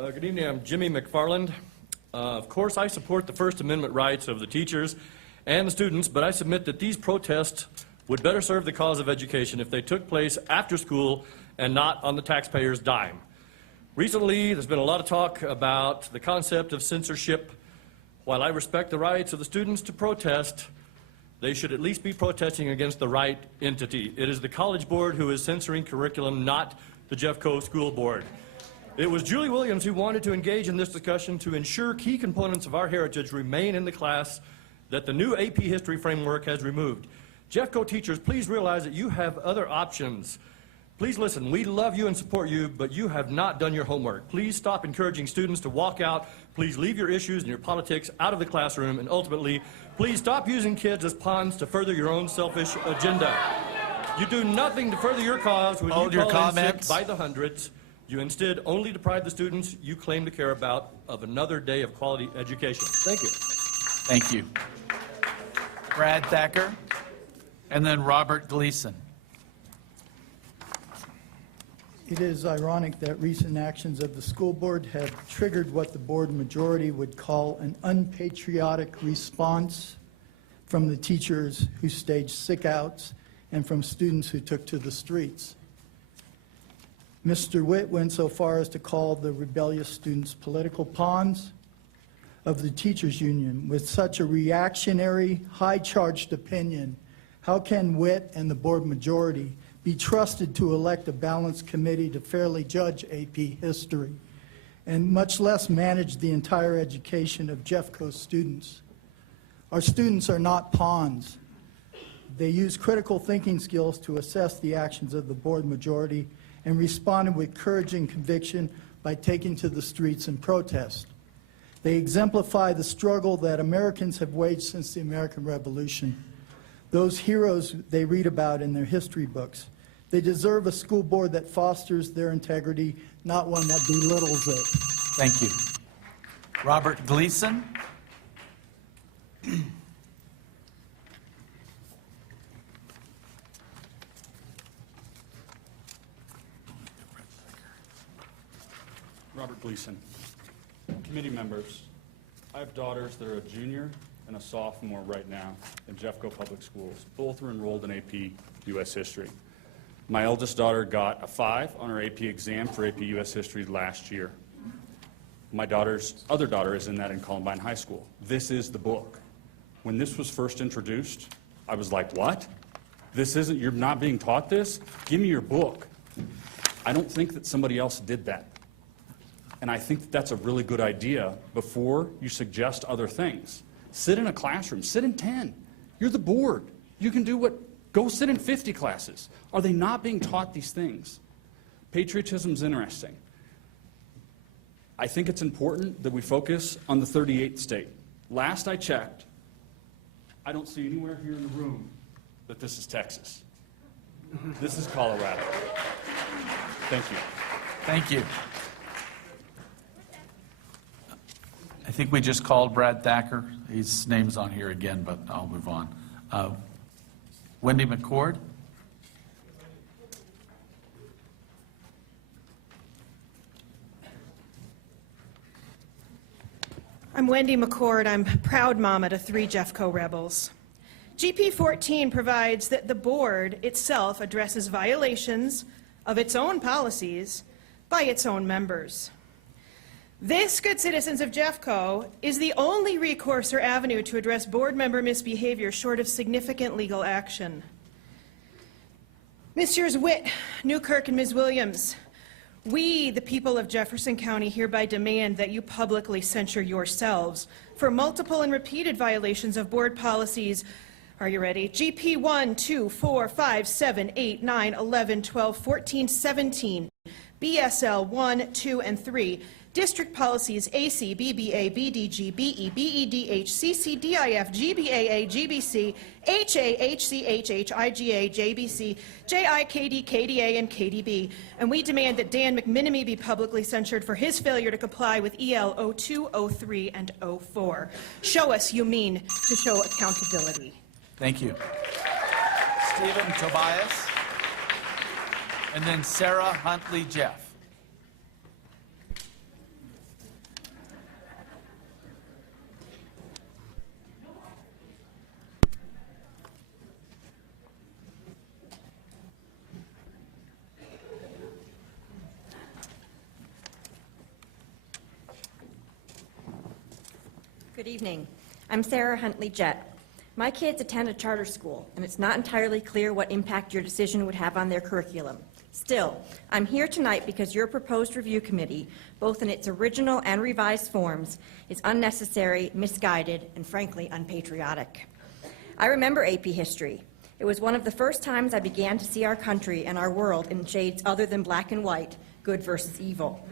Good evening. I'm Jimmy McFarland. Of course, I support the First Amendment rights of the teachers and the students, but I submit that these protests would better serve the cause of education if they took place after school and not on the taxpayers' dime. Recently, there's been a lot of talk about the concept of censorship. While I respect the rights of the students to protest, they should at least be protesting against the right entity. It is the College Board who is censoring curriculum, not the Jeffco School Board. It was Julie Williams who wanted to engage in this discussion to ensure key components of our heritage remain in the class that the new AP history framework has removed. Jeffco teachers, please realize that you have other options. Please listen, we love you and support you, but you have not done your homework. Please stop encouraging students to walk out. Please leave your issues and your politics out of the classroom, and ultimately, please stop using kids as pawns to further your own selfish agenda. You do nothing to further your cause when you call in sick by the hundreds. You instead only deprive the students you claim to care about of another day of quality education. Thank you. Thank you. Brad Thacker, and then Robert Gleason. It is ironic that recent actions of the school board have triggered what the board majority would call an unpatriotic response from the teachers who staged sick-outs and from students who took to the streets. Mr. Witt went so far as to call the rebellious students political pawns of the teachers union. With such a reactionary, high-charged opinion, how can Witt and the board majority be trusted to elect a balanced committee to fairly judge AP history, and much less manage the entire education of Jeffco students? Our students are not pawns. They use critical thinking skills to assess the actions of the board majority and responded with courage and conviction by taking to the streets in protest. They exemplify the struggle that Americans have waged since the American Revolution. Those heroes they read about in their history books. They deserve a school board that fosters their integrity, not one that belittles it. Thank you. Robert Gleason. Robert Gleason. Committee members, I have daughters that are a junior and a sophomore right now in Jeffco Public Schools. Both are enrolled in AP U.S. History. My eldest daughter got a 5 on her AP exam for AP U.S. History last year. My daughter's other daughter is in that in Columbine High School. This is the book. When this was first introduced, I was like, what? This isn't, you're not being taught this? Give me your book. I don't think that somebody else did that. And I think that that's a really good idea before you suggest other things. Sit in a classroom, sit in 10. You're the board. You can do what, go sit in 50 classes. Are they not being taught these things? Patriotism's interesting. I think it's important that we focus on the 38th state. Last I checked, I don't see anywhere here in the room that this is Texas. This is Colorado. Thank you. Thank you. I think we just called Brad Thacker. His name's on here again, but I'll move on. Wendy McCord. I'm Wendy McCord. I'm proud mama to 3 Jeffco rebels. GP 14 provides that the board itself addresses violations of its own policies by its own members. This, good citizens of Jeffco, is the only recourse or avenue to address board member misbehavior short of significant legal action. Messrs. Witt, Newkirk, and Ms. Williams, we, the people of Jefferson County, hereby demand that you publicly censure yourselves for multiple and repeated violations of board policies. Are you ready? GP 1, 2, 4, 5, 7, 8, 9, 11, 12, 14, 17, BSL 1, 2, and 3, District Policies AC, BBA, BDG, BE, BEDH, CC, DIF, GBAA, GBC, HA, HCHH, IGA, JBC, JIKD, KDA, and KDB. And we demand that Dan McMenemy be publicly censured for his failure to comply with EL 02, 03, and 04. Show us you mean to show accountability. Thank you. Stephen Tobias. And then Sarah Huntley Jeff. Good evening. I'm Sarah Huntley Jett. My kids attend a charter school, and it's not entirely clear what impact your decision would have on their curriculum. Still, I'm here tonight because your proposed review committee, both in its original and revised forms, is unnecessary, misguided, and frankly unpatriotic. I remember AP History. It was one of the first times I began to see our country and our world in shades other than black and white, good versus evil.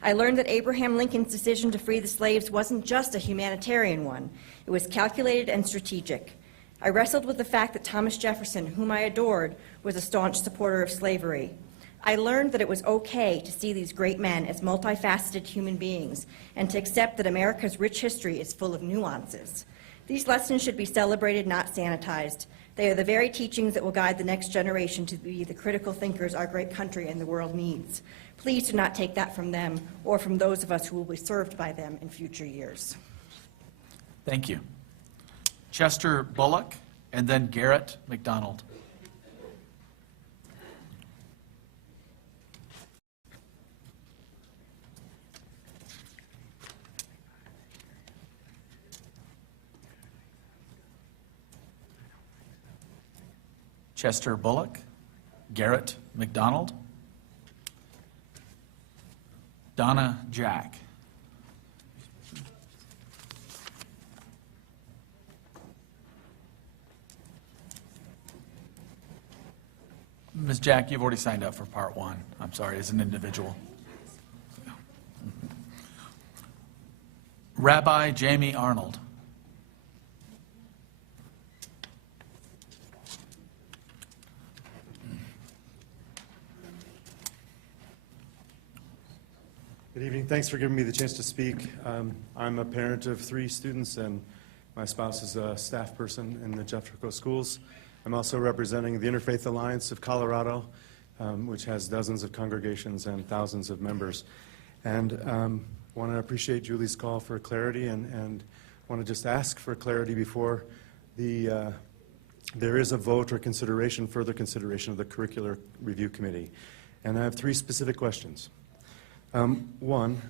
I learned that Abraham Lincoln's decision to free the slaves wasn't just a humanitarian one. It was calculated and strategic. I wrestled with the fact that Thomas Jefferson, whom I adored, was a staunch supporter of slavery. I learned that it was okay to see these great men as multifaceted human beings and to accept that America's rich history is full of nuances. These lessons should be celebrated, not sanitized. They are the very teachings that will guide the next generation to be the critical thinkers our great country and the world needs. Please do not take that from them or from those of us who will be served by them in future years. Thank you. Chester Bullock, and then Garrett McDonald. Chester Bullock, Garrett McDonald, Donna Jack. Ms. Jack, you've already signed up for part one. I'm sorry, as an individual. Rabbi Jamie Arnold. Good evening. Thanks for giving me the chance to speak. I'm a parent of 3 students, and my spouse is a staff person in the Jeffco schools. I'm also representing the Interfaith Alliance of Colorado, which has dozens of congregations and thousands of members. And want to appreciate Julie's call for clarity, and want to just ask for clarity before there is a vote or consideration, further consideration of the Curricular Review Committee. And I have 3 specific questions. One,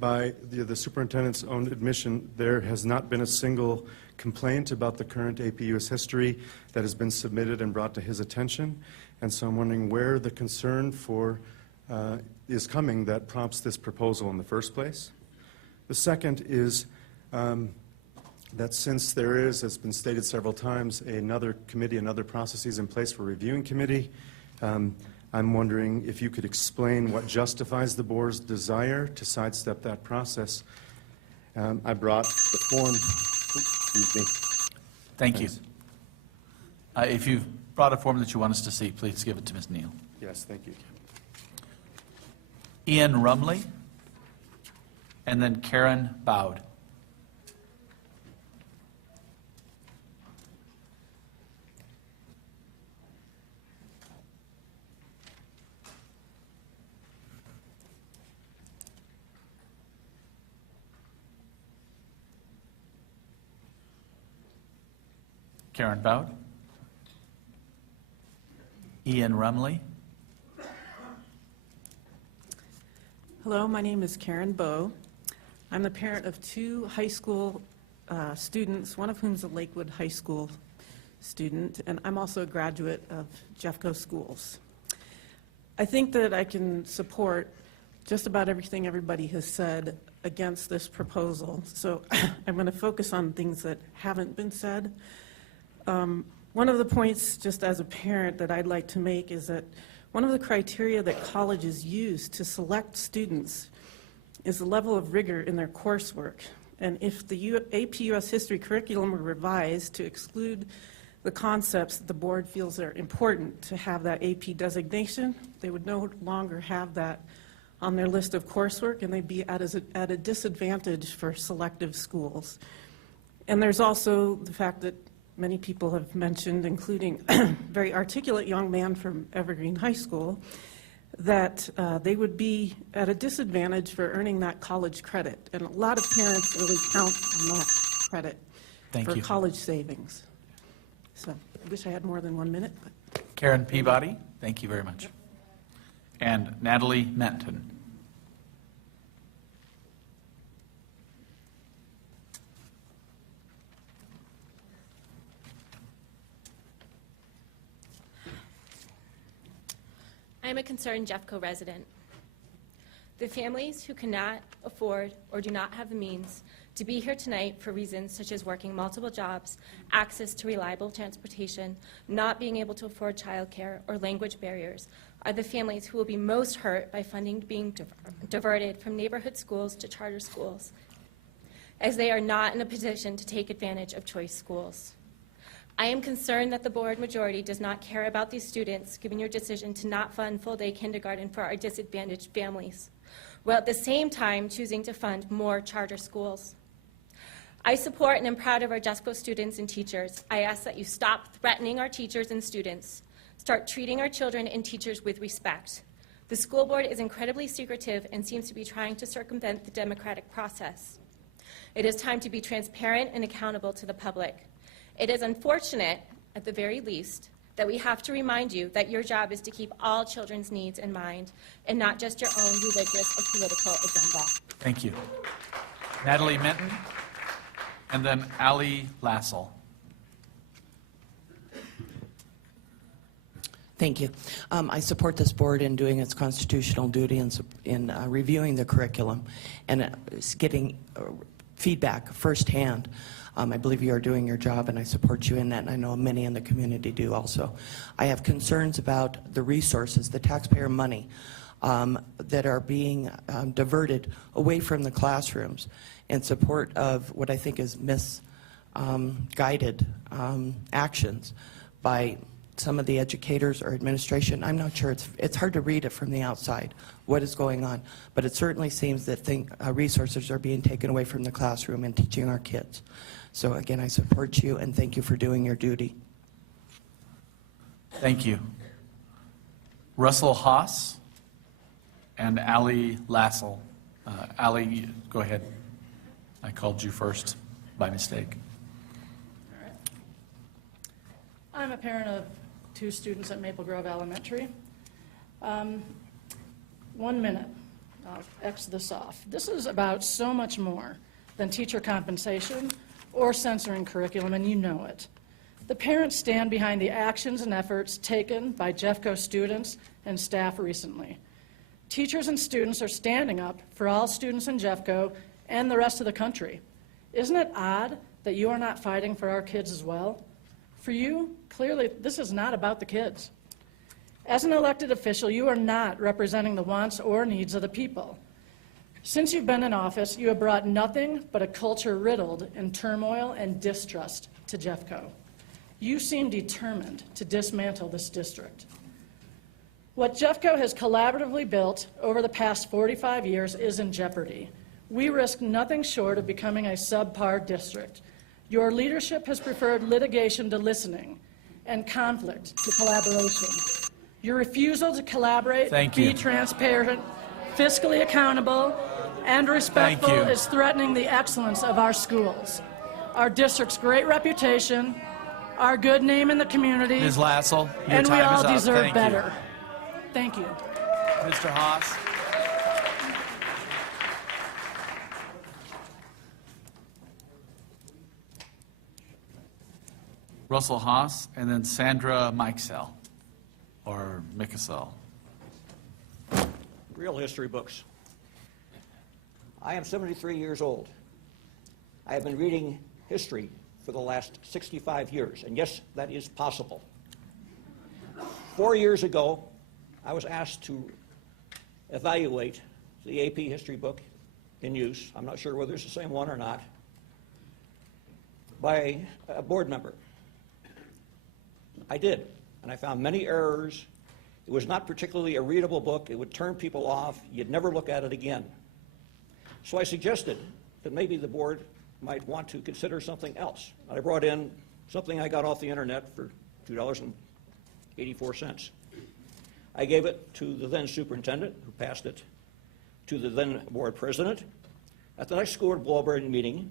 by the superintendent's own admission, there has not been a single complaint about the current AP US history that has been submitted and brought to his attention. And so I'm wondering where the concern for is coming that prompts this proposal in the first place. The second is that since there is, has been stated several times, another committee and other processes in place for reviewing committee, I'm wondering if you could explain what justifies the board's desire to sidestep that process. I brought the form. Excuse me. Thank you. Thanks. If you've brought a form that you want us to see, please give it to Ms. Neal. Yes, thank you. Ian Rumley, and then Karen Bowd. Karen Bowd. Ian Rumley. Hello, my name is Karen Bowe. I'm the parent of 2 high school students, one of whom is a Lakewood High School student, and I'm also a graduate of Jeffco schools. I think that I can support just about everything everybody has said against this proposal, so I'm going to focus on things that haven't been said. One of the points, just as a parent, that I'd like to make is that one of the criteria that colleges use to select students is the level of rigor in their coursework. And if the AP US History curriculum were revised to exclude the concepts that the board feels are important to have that AP designation, they would no longer have that on their list of coursework, and they'd be at a disadvantage for selective schools. And there's also the fact that many people have mentioned, including a very articulate young man from Evergreen High School, that they would be at a disadvantage for earning that college credit. And a lot of parents really count on that credit for college savings. So I wish I had more than 1 minute. But. Karen Peabody, thank you very much. And Natalie Menton. am a concerned Jeffco resident. The families who cannot afford or do not have the means to be here tonight for reasons such as working multiple jobs, access to reliable transportation, not being able to afford childcare, or language barriers are the families who will be most hurt by funding being diverted from neighborhood schools to charter schools, as they are not in a position to take advantage of choice schools. I am concerned that the board majority does not care about these students, given your decision to not fund full-day kindergarten for our disadvantaged families, while at the same time choosing to fund more charter schools. I support and am proud of our Jeffco students and teachers. I ask that you stop threatening our teachers and students. Start treating our children and teachers with respect. The school board is incredibly secretive and seems to be trying to circumvent the democratic process. It is time to be transparent and accountable to the public. It is unfortunate, at the very least, that we have to remind you that your job is to keep all children's needs in mind and not just your own religious or political agenda. Thank you. Natalie Minton, and then Ali Lassell. Thank you. I support this board in doing its constitutional duty in reviewing the curriculum and getting feedback firsthand. I believe you are doing your job, and I support you in that, and I know many in the community do also. I have concerns about the resources, the taxpayer money that are being diverted away from the classrooms in support of what I think is misguided actions by some of the educators or administration. I'm not sure. It's hard to read it from the outside, what is going on. But it certainly seems that resources are being taken away from the classroom and teaching our kids. So again, I support you and thank you for doing your duty. Thank you. Russell Haas and Ali Lassell. Ali, go ahead. I called you first by mistake. I'm a parent of 2 students at Maple Grove Elementary. 1 minute, I'll X this off. This is about so much more than teacher compensation or censoring curriculum, and you know it. The parents stand behind the actions and efforts taken by Jeffco students and staff recently. Teachers and students are standing up for all students in Jeffco and the rest of the country. Isn't it odd that you are not fighting for our kids as well? For you, clearly, this is not about the kids. As an elected official, you are not representing the wants or needs of the people. Since you've been in office, you have brought nothing but a culture riddled in turmoil and distrust to Jeffco. You seem determined to dismantle this district. What Jeffco has collaboratively built over the past 45 years is in jeopardy. We risk nothing short of becoming a subpar district. Your leadership has preferred litigation to listening and conflict to collaboration. Your refusal to collaborate, be transparent, fiscally accountable, and respectful is threatening the excellence of our schools, our district's great reputation, our good name in the community, Ms. Lassell, your and we time is all up. deserve Thank better. You. Thank you. Mr. Haas. Russell Haas, and then Sandra Mikesell, or Mikesell. Real history books. I am 73 years old. I have been reading history for the last 65 years, and yes, that is possible. 4 years ago, I was asked to evaluate the AP history book in use, I'm not sure whether it's the same one or not, by a board member. I did, and I found many errors. It was not particularly a readable book. It would turn people off. You'd never look at it again. So I suggested that maybe the board might want to consider something else. I brought in something I got off the internet for $2.84. I gave it to the then superintendent, who passed it to the then board president. At the next school board meeting,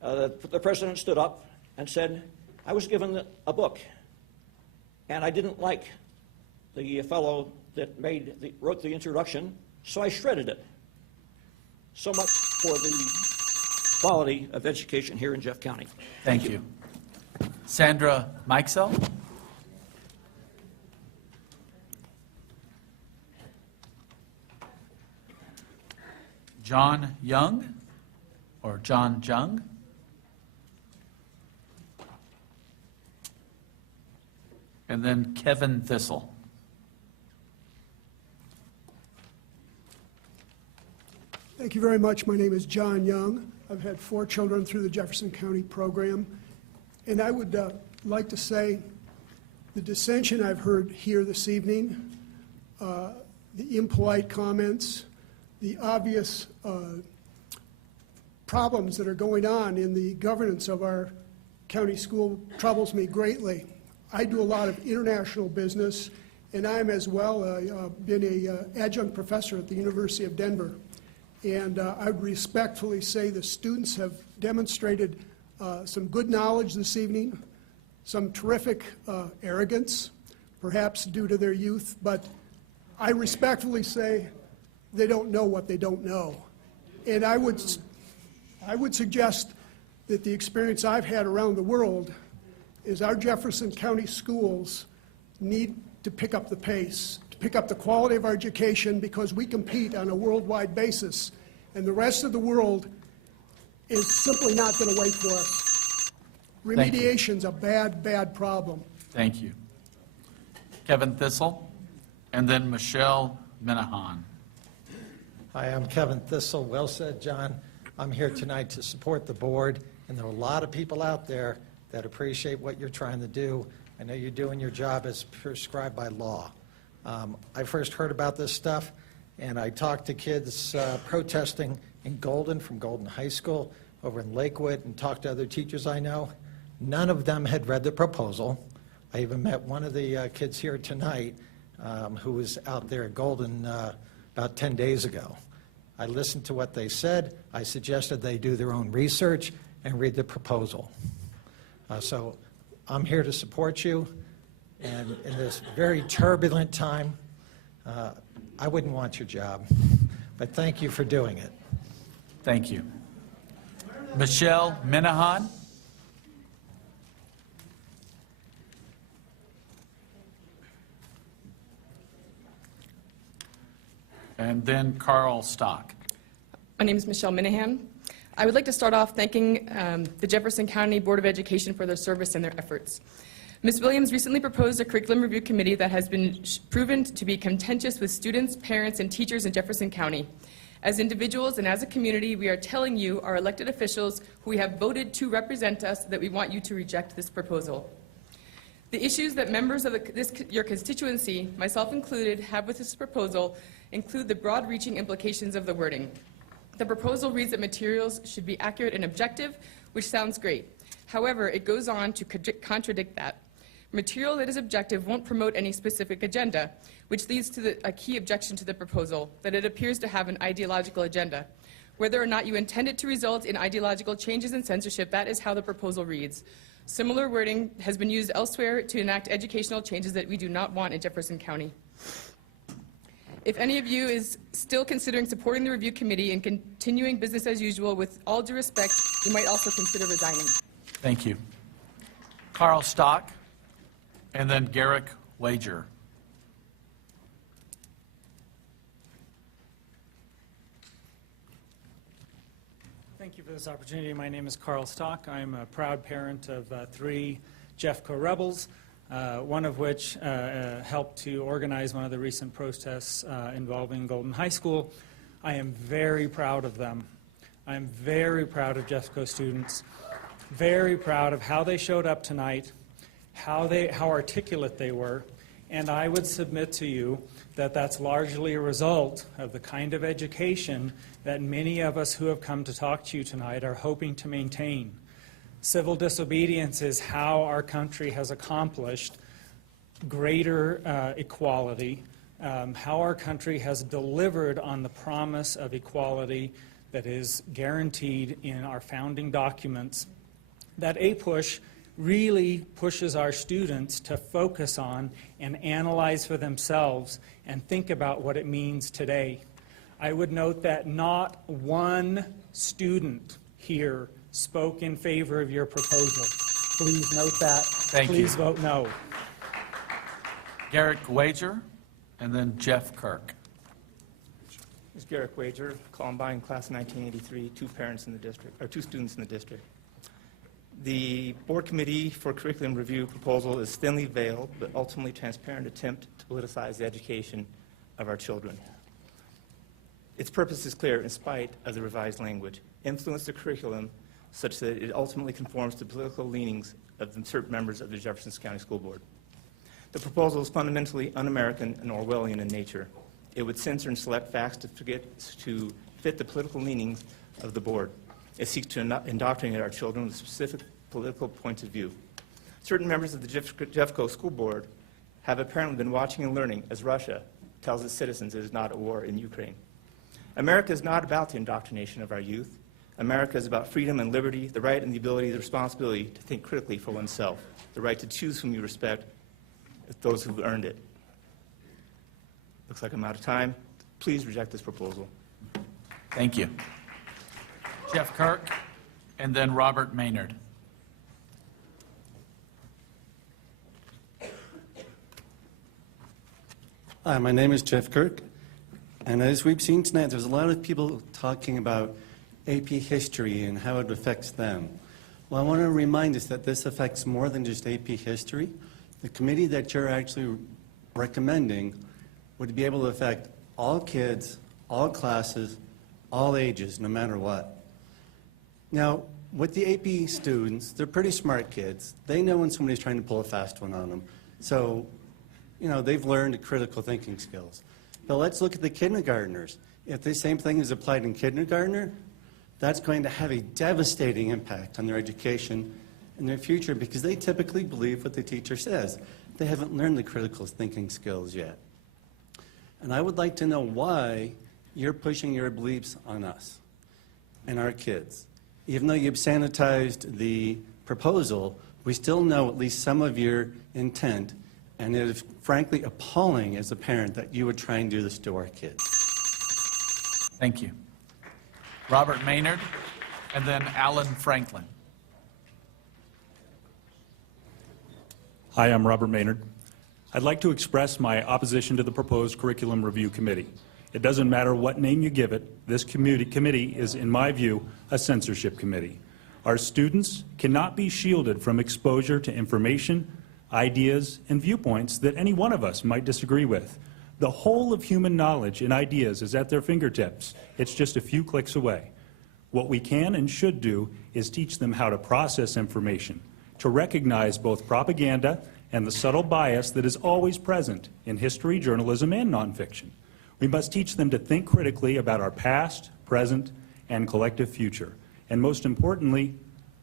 the president stood up and said, I was given a book, and I didn't like the fellow that wrote the introduction, so I shredded it. So much for the quality of education here in Jeff County. Thank you. Sandra Mikesell. John Young, or John Jung. And then Kevin Thistle. Thank you very much. My name is John Young. I've had 4 children through the Jefferson County program. And I would like to say the dissension I've heard here this evening, the impolite comments, the obvious problems that are going on in the governance of our county school troubles me greatly. I do a lot of international business, and I'm as well been an adjunct professor at the University of Denver. And I would respectfully say the students have demonstrated some good knowledge this evening, some terrific arrogance, perhaps due to their youth, but I respectfully say they don't know what they don't know. And I would suggest that the experience I've had around the world is our Jefferson County schools need to pick up the pace, to pick up the quality of our education, because we compete on a worldwide basis, and the rest of the world is simply not going to wait for us. Remediation's a bad, bad problem. Thank you. Kevin Thistle, and then Michelle Minahan. Hi, I'm Kevin Thistle. Well said, John. I'm here tonight to support the board, and there are a lot of people out there that appreciate what you're trying to do. I know you're doing your job as prescribed by law. I first heard about this stuff, and I talked to kids protesting in Golden, from Golden High School, over in Lakewood, and talked to other teachers I know. None of them had read the proposal. I even met one of the kids here tonight who was out there at Golden about 10 days ago. I listened to what they said. I suggested they do their own research and read the proposal. So I'm here to support you, and in this very turbulent time, I wouldn't want your job, but thank you for doing it. Thank you. Michelle Minahan. And then Carl Stock. My name is Michelle Minahan. I would like to start off thanking the Jefferson County Board of Education for their service and their efforts. Ms. Williams recently proposed a curriculum review committee that has been proven to be contentious with students, parents, and teachers in Jefferson County. As individuals and as a community, we are telling you, our elected officials who we have voted to represent us, that we want you to reject this proposal. The issues that members of your constituency, myself included, have with this proposal include the broad-reaching implications of the wording. The proposal reads that materials should be accurate and objective, which sounds great. However, it goes on to contradict that. Material that is objective won't promote any specific agenda, which leads to a key objection to the proposal, that it appears to have an ideological agenda. Whether or not you intend it to result in ideological changes in censorship, that is how the proposal reads. Similar wording has been used elsewhere to enact educational changes that we do not want in Jefferson County. If any of you is still considering supporting the review committee and continuing business as usual, with all due respect, you might also consider resigning. Thank you. Carl Stock, and then Garrick Wager. Thank you for this opportunity. My name is Carl Stock. I'm a proud parent of 3 Jeffco rebels, one of which helped to organize one of the recent protests involving Golden High School. I am very proud of them. I am very proud of Jeffco students, very proud of how they showed up tonight, how articulate they were, and I would submit to you that that's largely a result of the kind of education that many of us who have come to talk to you tonight are hoping to maintain. Civil disobedience is how our country has accomplished greater equality, how our country has delivered on the promise of equality that is guaranteed in our founding documents. That APUSH really pushes our students to focus on and analyze for themselves and think about what it means today. I would note that not one student here spoke in favor of your proposal. Please note that. Thank you. Please vote no. Garrick Wager, and then Jeff Kirk. is Garrick Wager, Columbine, class of 1983, two students in the district. The board committee for curriculum review proposal is thinly veiled but ultimately transparent attempt to politicize the education of our children. Its purpose is clear in spite of the revised language: influence the curriculum such that it ultimately conforms to political leanings of certain members of the Jefferson County School Board. The proposal is fundamentally un-American and Orwellian in nature. It would censor and select facts to fit the political leanings of the board. It seeks to indoctrinate our children with specific political points of view. Certain members of the Jeffco School Board have apparently been watching and learning as Russia tells its citizens it is not at war in Ukraine. America is not about the indoctrination of our youth. America is about freedom and liberty, the right and the ability, the responsibility to think critically for oneself, the right to choose whom you respect as those who've earned it. Looks like I'm out of time. Please reject this proposal. Thank you. Jeff Kirk, and then Robert Maynard. Hi, my name is Jeff Kirk, and as we've seen tonight, there's a lot of people talking about AP history and how it affects them. Well, I want to remind us that this affects more than just AP history. The committee that you're actually recommending would be able to affect all kids, all classes, all ages, no matter what. Now, with the AP students, they're pretty smart kids. They know when somebody's trying to pull a fast one on them. So, you know, they've learned critical thinking skills. But let's look at the kindergartners. If the same thing is applied in kindergartner, that's going to have a devastating impact on their education and their future because they typically believe what the teacher says. They haven't learned the critical thinking skills yet. And I would like to know why you're pushing your beliefs on us and our kids. Even though you've sanitized the proposal, we still know at least some of your intent, and it is frankly appalling as a parent that you would try and do this to our kids. Thank you. Robert Maynard, and then Alan Franklin. Hi, I'm Robert Maynard. I'd like to express my opposition to the proposed Curriculum Review Committee. It doesn't matter what name you give it, this committee is, in my view, a censorship committee. Our students cannot be shielded from exposure to information, ideas, and viewpoints that any one of us might disagree with. The whole of human knowledge and ideas is at their fingertips. It's just a few clicks away. What we can and should do is teach them how to process information, to recognize both propaganda and the subtle bias that is always present in history, journalism, and nonfiction. We must teach them to think critically about our past, present, and collective future. And most importantly,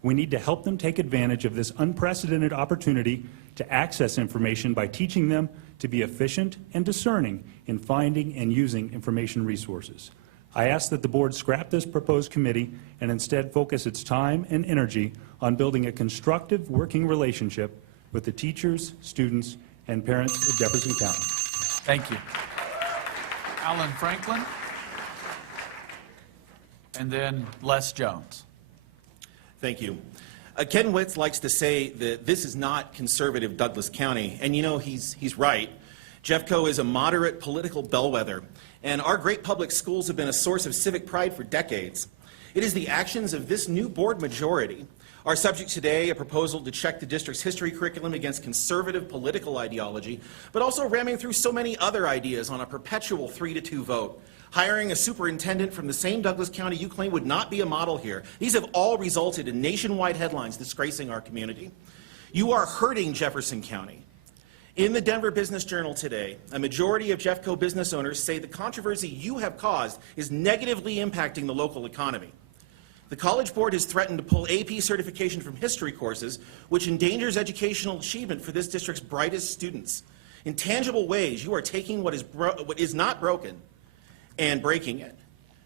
we need to help them take advantage of this unprecedented opportunity to access information by teaching them to be efficient and discerning in finding and using information resources. I ask that the board scrap this proposed committee and instead focus its time and energy on building a constructive working relationship with the teachers, students, and parents of Jefferson County. Thank you. Alan Franklin, and then Les Jones. Thank you. Ken Witz likes to say that this is not conservative Douglas County, and you know he's right. Jeffco is a moderate political bellwether, and our great public schools have been a source of civic pride for decades. It is the actions of this new board majority. Our subject today, a proposal to check the district's history curriculum against conservative political ideology, but also ramming through so many other ideas on a perpetual 3-2 vote. Hiring a superintendent from the same Douglas County you claim would not be a model here. These have all resulted in nationwide headlines disgracing our community. You are hurting Jefferson County. In the Denver Business Journal today, a majority of Jeffco business owners say the controversy you have caused is negatively impacting the local economy. The College Board has threatened to pull AP certification from history courses, which endangers educational achievement for this district's brightest students. In tangible ways, you are taking what is not broken and breaking it.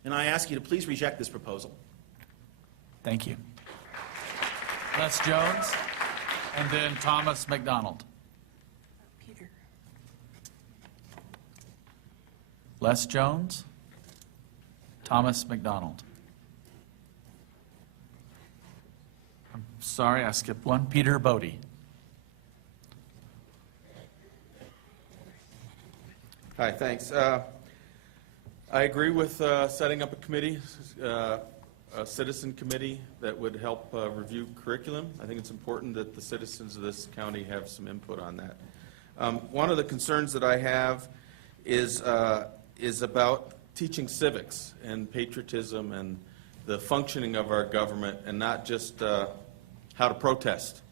And I ask you to please reject this proposal. Thank you. Les Jones, and then Thomas McDonald. Peter. Les Jones, Thomas McDonald. I'm sorry, I skipped one. Peter Bodie. Hi, thanks. I agree with setting up a committee, a citizen committee that would help review curriculum. I think it's important that the citizens of this county have some input on that. One of the concerns that I have is about teaching civics and patriotism and the functioning of our government, and not just how to protest.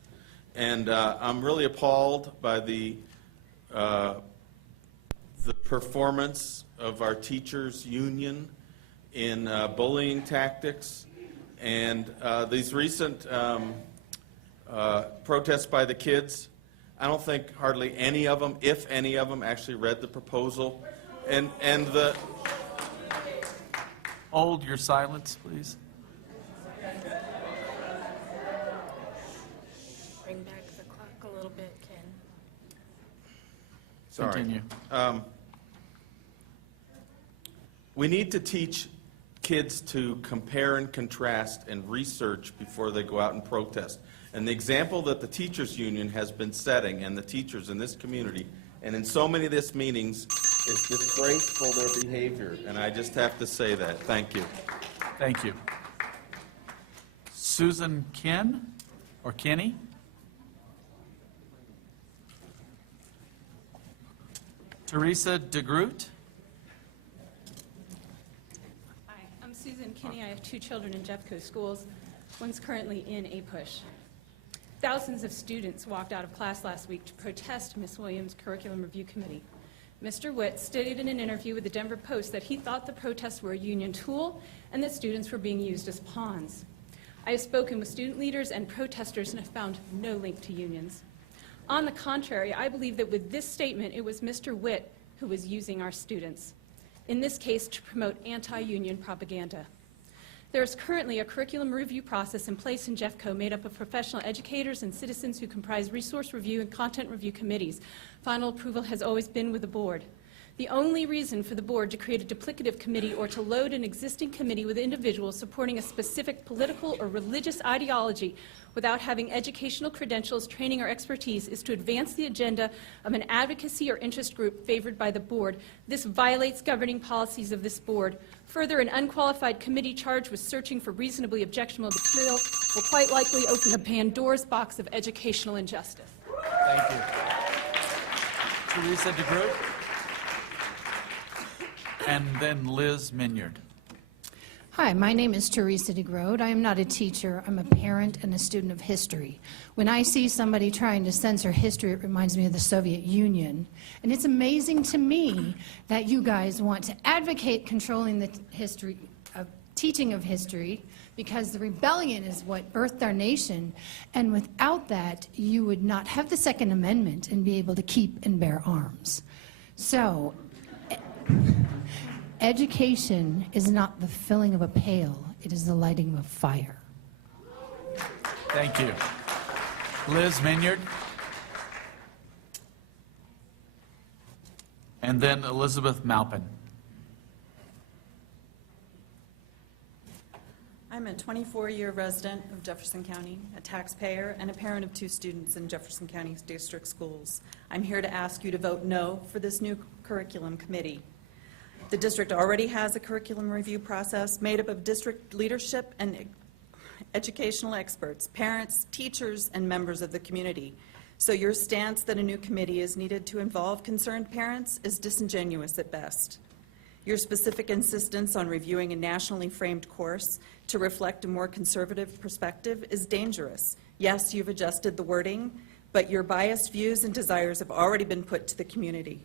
And I'm really appalled by the performance of our teachers' union in bullying tactics, and these recent protests by the kids. I don't think hardly any of them, if any of them, actually read the proposal. And the... Hold your silence, please. Bring back the clock a little bit, Ken. Sorry. Continue. We need to teach kids to compare and contrast and research before they go out and protest. And the example that the teachers union has been setting, and the teachers in this community, and in so many of these meetings, is disgraceful, their behavior. And I just have to say that. Thank you. Thank you. Susan Ken, or Kenny? Teresa DeGroot? Hi, I'm Susan Kinney. I have 2 children in Jeffco schools. One's currently in APUSH. Thousands of students walked out of class last week to protest Ms. Williams' Curriculum Review Committee. Mr. Witt stated in an interview with the Denver Post that he thought the protests were a union tool and that students were being used as pawns. I have spoken with student leaders and protesters and have found no link to unions. On the contrary, I believe that with this statement, it was Mr. Witt who was using our students, in this case to promote anti-union propaganda. There is currently a curriculum review process in place in Jeffco made up of professional educators and citizens who comprise resource review and content review committees. Final approval has always been with the board. The only reason for the board to create a duplicative committee or to load an existing committee with individuals supporting a specific political or religious ideology without having educational credentials, training, or expertise is to advance the agenda of an advocacy or interest group favored by the board. This violates governing policies of this board. Further, an unqualified committee charged with searching for reasonably objectionable material will quite likely open a Pandora's box of educational injustice. Thank you. Teresa DeGroot? And then Liz Minyard. Hi, my name is Teresa DeGroat. I am not a teacher. I'm a parent and a student of history. When I see somebody trying to censor history, it reminds me of the Soviet Union. And it's amazing to me that you guys want to advocate controlling the teaching of history, because the rebellion is what birthed our nation. And without that, you would not have the Second Amendment and be able to keep and bear arms. So, education is not the filling of a pail, it is the lighting of a fire. Thank you. Liz Minyard. And then Elizabeth Maupin. I'm a 24-year resident of Jefferson County, a taxpayer, and a parent of 2 students in Jefferson County District Schools. I'm here to ask you to vote no for this new curriculum committee. The district already has a curriculum review process made up of district leadership and educational experts, parents, teachers, and members of the community. So your stance that a new committee is needed to involve concerned parents is disingenuous at best. Your specific insistence on reviewing a nationally framed course to reflect a more conservative perspective is dangerous. Yes, you've adjusted the wording, but your biased views and desires have already been put to the community.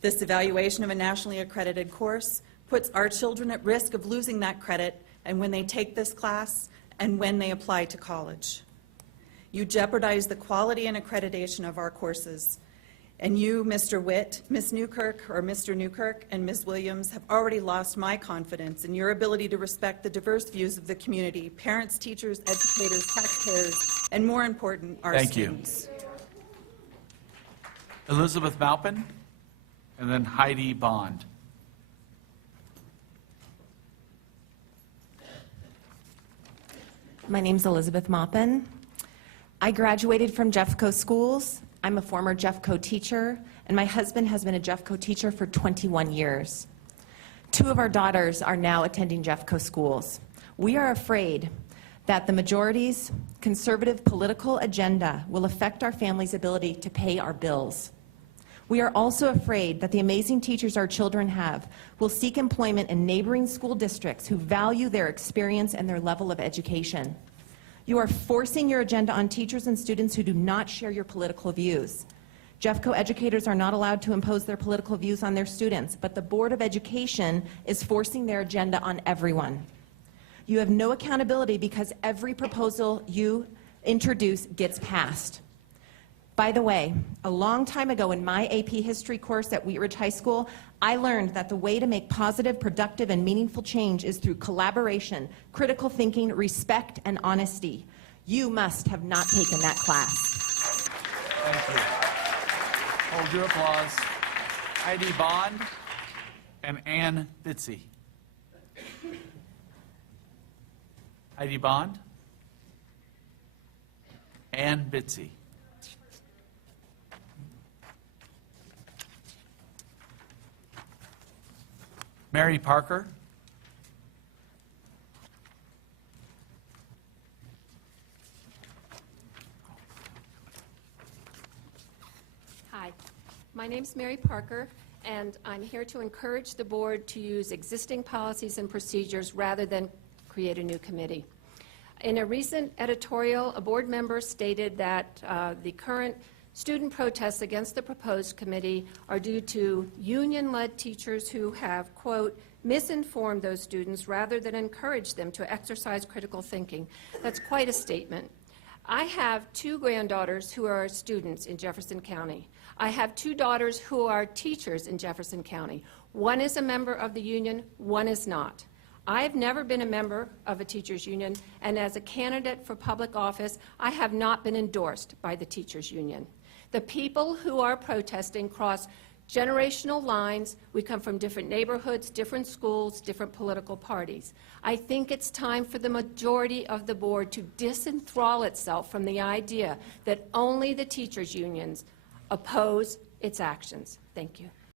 This evaluation of a nationally accredited course puts our children at risk of losing that credit and when they take this class and when they apply to college. You jeopardize the quality and accreditation of our courses. And you, Mr. Witt, Ms. Newkirk, or Mr. Newkirk, and Ms. Williams have already lost my confidence in your ability to respect the diverse views of the community, parents, teachers, educators, taxpayers, and more important, our students. Thank you. Elizabeth Maupin, and then Heidi Bond. My name's Elizabeth Maupin. I graduated from Jeffco schools. I'm a former Jeffco teacher, and my husband has been a Jeffco teacher for 21 years. 2 of our daughters are now attending Jeffco schools. We are afraid that the majority's conservative political agenda will affect our families' ability to pay our bills. We are also afraid that the amazing teachers our children have will seek employment in neighboring school districts who value their experience and their level of education. You are forcing your agenda on teachers and students who do not share your political views. Jeffco educators are not allowed to impose their political views on their students, but the Board of Education is forcing their agenda on everyone. You have no accountability because every proposal you introduce gets passed. By the way, a long time ago in my AP history course at Wheat Ridge High School, I learned that the way to make positive, productive, and meaningful change is through collaboration, critical thinking, respect, and honesty. You must have not taken that class. Thank you. Hold your applause. Heidi Bond and Ann Bitzy. Heidi Bond, Ann Bitzy. Mary Parker. Hi, my name's Mary Parker, and I'm here to encourage the board to use existing policies and procedures rather than create a new committee. In a recent editorial, a board member stated that the current student protests against the proposed committee are due to union-led teachers who have, quote, misinformed those students rather than encourage them to exercise critical thinking. That's quite a statement. I have 2 granddaughters who are students in Jefferson County. I have 2 daughters who are teachers in Jefferson County. One is a member of the union, one is not. I've never been a member of a teachers union, and as a candidate for public office, I have not been endorsed by the teachers union. The people who are protesting cross generational lines. We come from different neighborhoods, different schools, different political parties. I think it's time for the majority of the board to disenthrall itself from the idea that only the teachers unions oppose its actions. Thank you.